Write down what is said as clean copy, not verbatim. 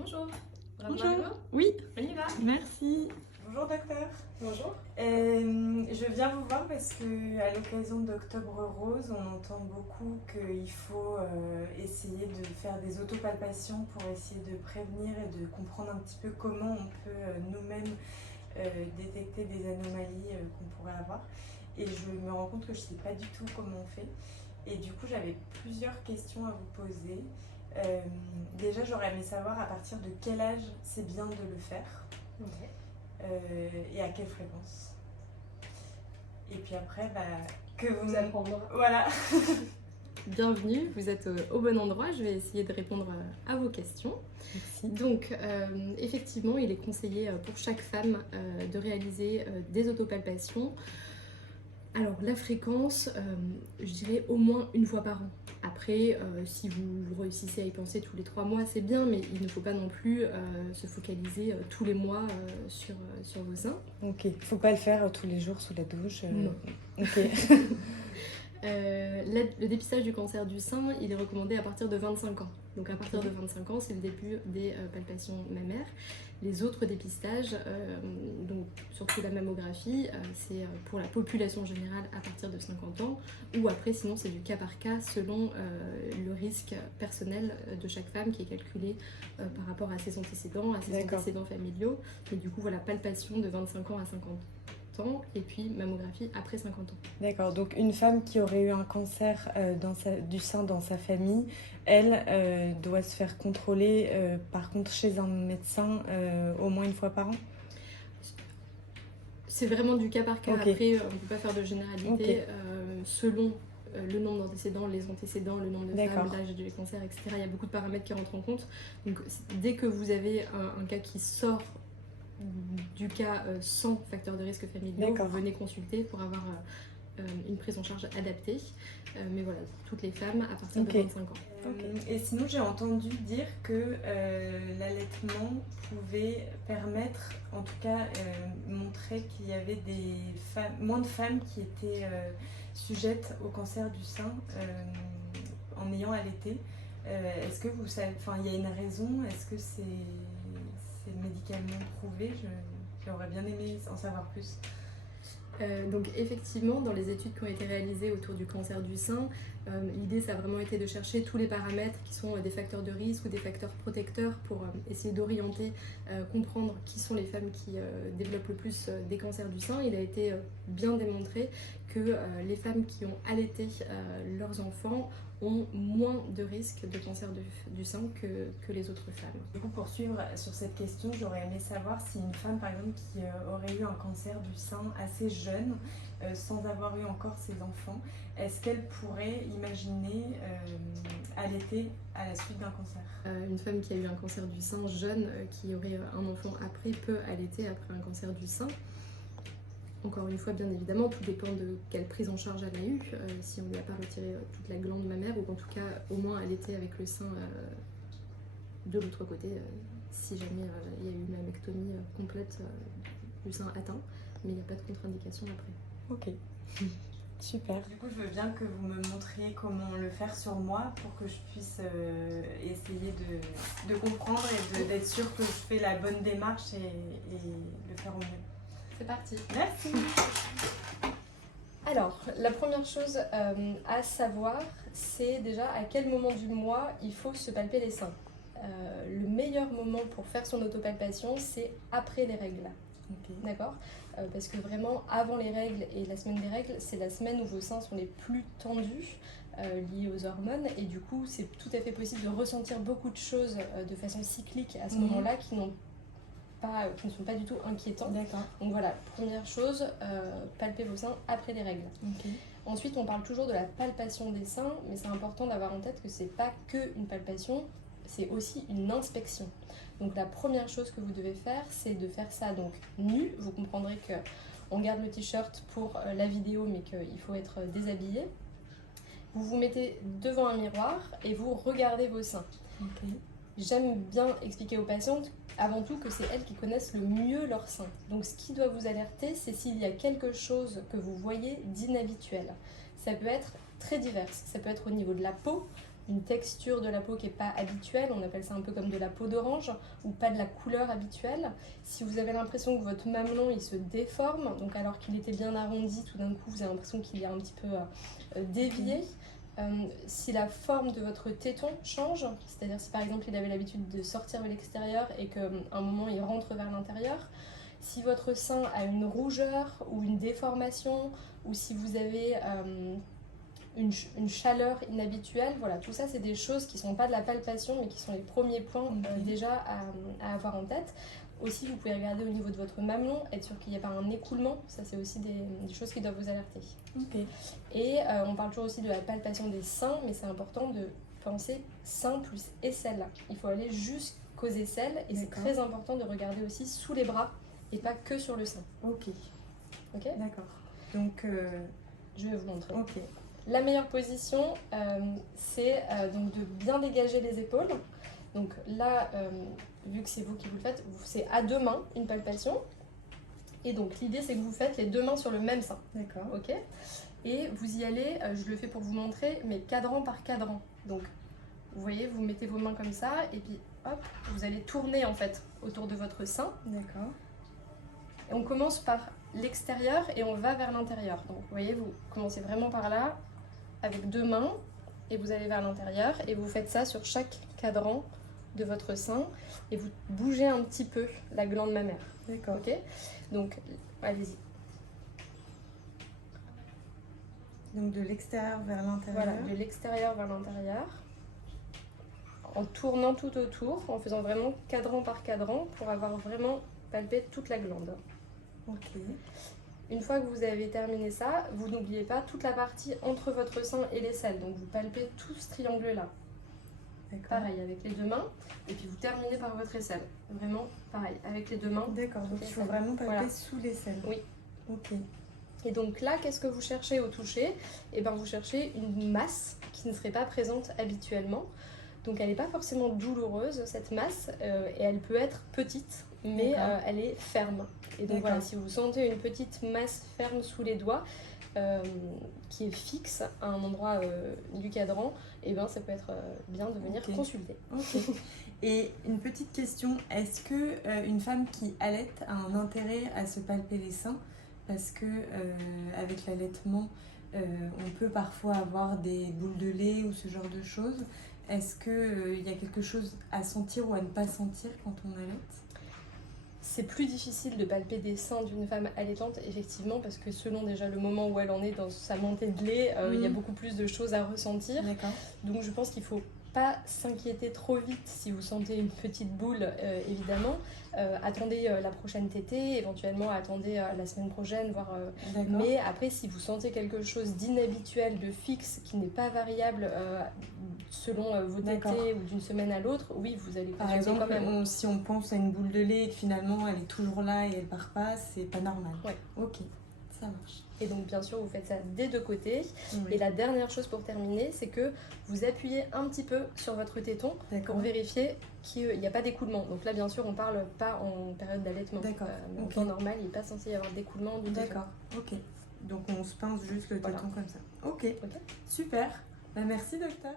Bonjour. Bonjour. Oui, On y va. merci. Bonjour docteur. Bonjour. Je viens vous voir parce que à l'occasion d'Octobre Rose, on entend beaucoup qu'il faut essayer de faire des autopalpations pour essayer de prévenir et de comprendre un petit peu comment on peut nous-mêmes détecter des anomalies qu'on pourrait avoir. Et je me rends compte que je ne sais pas du tout comment on fait. Et du coup, j'avais plusieurs questions à vous poser. Déjà, j'aurais aimé savoir à partir de quel âge c'est bien de le faire. Ouais. Et à quelle fréquence. Et puis après, que vous apprendre. Voilà. Bienvenue, vous êtes au bon endroit. Je vais essayer de répondre à vos questions. Merci. Donc, effectivement, il est conseillé pour chaque femme de réaliser des autopalpations. Alors, la fréquence, je dirais au moins une fois par an. Après, si vous réussissez à y penser tous les 3 mois, c'est bien, mais il ne faut pas non plus se focaliser tous les mois sur vos seins. Ok, faut pas le faire tous les jours sous la douche. Non. Ok. Le dépistage du cancer du sein, il est recommandé à partir de 25 ans. Donc à partir de 25 ans, c'est le début des palpations mammaires. Les autres dépistages, donc surtout la mammographie, c'est pour la population générale à partir de 50 ans, ou après sinon c'est du cas par cas selon le risque personnel de chaque femme qui est calculé par rapport à ses antécédents, antécédents familiaux. Et du coup voilà, palpation de 25 ans à 50 ans et puis mammographie après 50 ans. D'accord, donc une femme qui aurait eu un cancer du sein dans sa famille, elle doit se faire contrôler par contre chez un médecin au moins une fois par an. C'est vraiment du cas par cas. Okay. Après, on ne peut pas faire de généralité. Okay. Selon le nombre d'antécédents, les antécédents, le nombre de D'accord. femmes, l'âge du cancer, etc. Il y a beaucoup de paramètres qui rentrent en compte. Donc dès que vous avez un cas qui sort du cas sans facteur de risque familial, vous venez consulter pour avoir une prise en charge adaptée. Mais voilà, pour toutes les femmes à partir de 25 ans. Et sinon, j'ai entendu dire que l'allaitement pouvait permettre, en tout cas, montrer qu'il y avait moins de femmes qui étaient sujettes au cancer du sein en ayant allaité. Est-ce que vous savez, il y a une raison? Est-ce que c'est médicalement prouvé? J'aurais bien aimé en savoir plus. Donc effectivement, dans les études qui ont été réalisées autour du cancer du sein, l'idée ça a vraiment été de chercher tous les paramètres qui sont des facteurs de risque ou des facteurs protecteurs pour essayer d'orienter, comprendre qui sont les femmes qui développent le plus des cancers du sein. Il a été bien démontré que les femmes qui ont allaité leurs enfants ont moins de risques de cancer du sein que les autres femmes. Du coup, pour suivre sur cette question, j'aurais aimé savoir si une femme, par exemple, qui aurait eu un cancer du sein assez jeune, sans avoir eu encore ses enfants, est-ce qu'elle pourrait imaginer allaiter à la suite d'un cancer? Une femme qui a eu un cancer du sein jeune, qui aurait un enfant après, peut allaiter après un cancer du sein. Encore une fois, bien évidemment, tout dépend de quelle prise en charge elle a eue, si on ne lui a pas retiré toute la glande mammaire, ou en tout cas, au moins allaiter avec le sein de l'autre côté, si jamais il y a eu une mammectomie complète du sein atteint, mais il n'y a pas de contre-indication après. Ok, super. Du coup, je veux bien que vous me montriez comment le faire sur moi pour que je puisse essayer de comprendre et d'être sûre que je fais la bonne démarche et le faire au mieux. C'est parti. Merci. Alors, la première chose à savoir, c'est déjà à quel moment du mois il faut se palper les seins. Le meilleur moment pour faire son autopalpation, c'est après les règles. Okay. D'accord, parce que vraiment, avant les règles et la semaine des règles, c'est la semaine où vos seins sont les plus tendus, liés aux hormones, et du coup, c'est tout à fait possible de ressentir beaucoup de choses de façon cyclique à ce moment-là qui ne sont pas du tout inquiétants. D'accord. Donc voilà, première chose, palpez vos seins après les règles. Okay. Ensuite, on parle toujours de la palpation des seins, mais c'est important d'avoir en tête que c'est pas que une palpation, c'est aussi une inspection. Donc la première chose que vous devez faire, c'est de faire ça donc nu. Vous comprendrez que on garde le t-shirt pour la vidéo, mais qu'il faut être déshabillé. Vous vous mettez devant un miroir et vous regardez vos seins. Okay. J'aime bien expliquer aux patientes avant tout que c'est elles qui connaissent le mieux leurs seins. Donc ce qui doit vous alerter, c'est s'il y a quelque chose que vous voyez d'inhabituel. Ça peut être très divers. Ça peut être au niveau de la peau, une texture de la peau qui n'est pas habituelle, on appelle ça un peu comme de la peau d'orange, ou pas de la couleur habituelle. Si vous avez l'impression que votre mamelon il se déforme, donc alors qu'il était bien arrondi, tout d'un coup vous avez l'impression qu'il est un petit peu dévié. Si la forme de votre téton change, c'est-à-dire si par exemple il avait l'habitude de sortir vers l'extérieur et qu'à un moment il rentre vers l'intérieur, si votre sein a une rougeur ou une déformation, ou si vous avez une chaleur inhabituelle, voilà, tout ça c'est des choses qui ne sont pas de la palpation mais qui sont les premiers points déjà à avoir en tête. Aussi vous pouvez regarder au niveau de votre mamelon, être sûr qu'il n'y a pas un écoulement, ça c'est aussi des choses qui doivent vous alerter. Et on parle toujours aussi de la palpation des seins, mais c'est important de penser sein plus aisselle. Il faut aller jusqu'aux aisselles et c'est très important de regarder aussi sous les bras et pas que sur le sein. Ok. D'accord. Donc je vais vous montrer. Ok. La meilleure position, c'est donc de bien dégager les épaules. Donc là, vu que c'est vous qui vous le faites, c'est à deux mains une palpation. Et donc l'idée c'est que vous faites les deux mains sur le même sein. D'accord. Ok. Et vous y allez, je le fais pour vous montrer, mais cadran par cadran. Donc vous voyez, vous mettez vos mains comme ça et puis hop, vous allez tourner en fait autour de votre sein. D'accord. Et on commence par l'extérieur et on va vers l'intérieur. Donc vous voyez, vous commencez vraiment par là avec deux mains et vous allez vers l'intérieur et vous faites ça sur chaque cadran de votre sein et vous bougez un petit peu la glande mammaire. D'accord. Ok. Donc allez-y. Donc de l'extérieur vers l'intérieur. Voilà, de l'extérieur vers l'intérieur. En tournant tout autour, en faisant vraiment cadran par cadran pour avoir vraiment palpé toute la glande. Ok. Une fois que vous avez terminé ça, vous n'oubliez pas toute la partie entre votre sein et l'aisselle. Donc vous palpez tout ce triangle-là. Pareil avec les deux mains. Et puis vous terminez par votre aisselle. Vraiment pareil avec les deux mains. D'accord, donc il faut vraiment palper sous l'aisselle. Oui. Ok. Et donc là, qu'est-ce que vous cherchez au toucher? Eh bien vous cherchez une masse qui ne serait pas présente habituellement. Donc elle n'est pas forcément douloureuse cette masse et elle peut être petite mais elle est ferme. Et donc voilà, si vous sentez une petite masse ferme sous les doigts qui est fixe à un endroit du cadran, et ben ça peut être bien de venir consulter. Okay. Et une petite question, est-ce que une femme qui allaite a un intérêt à se palper les seins? Parce que avec l'allaitement, on peut parfois avoir des boules de lait ou ce genre de choses. Est-ce qu'il y a quelque chose à sentir ou à ne pas sentir quand on allaite? C'est plus difficile de palper des seins d'une femme allaitante, effectivement, parce que selon déjà le moment où elle en est dans sa montée de lait, il y a beaucoup plus de choses à ressentir. Donc je pense qu'il faut pas s'inquiéter trop vite si vous sentez une petite boule, évidemment. Attendez la prochaine tétée, éventuellement attendez la semaine prochaine, voire, mais après si vous sentez quelque chose d'inhabituel, de fixe, qui n'est pas variable selon vos tétées ou d'une semaine à l'autre, oui, vous allez par exemple quand même. Si on pense à une boule de lait et que finalement elle est toujours là et elle part pas, c'est pas normal. Ouais. Ok, ça marche. Et donc bien sûr vous faites ça des deux côtés. Et la dernière chose pour terminer, c'est que vous appuyez un petit peu sur votre téton pour vérifier qu'il n'y a pas d'écoulement. Donc là bien sûr on parle pas en période d'allaitement. En temps normal il n'est pas censé y avoir d'écoulement du téton. D'accord, ok. Donc on se pince juste le téton comme ça. Ok, super. Bah, merci docteur.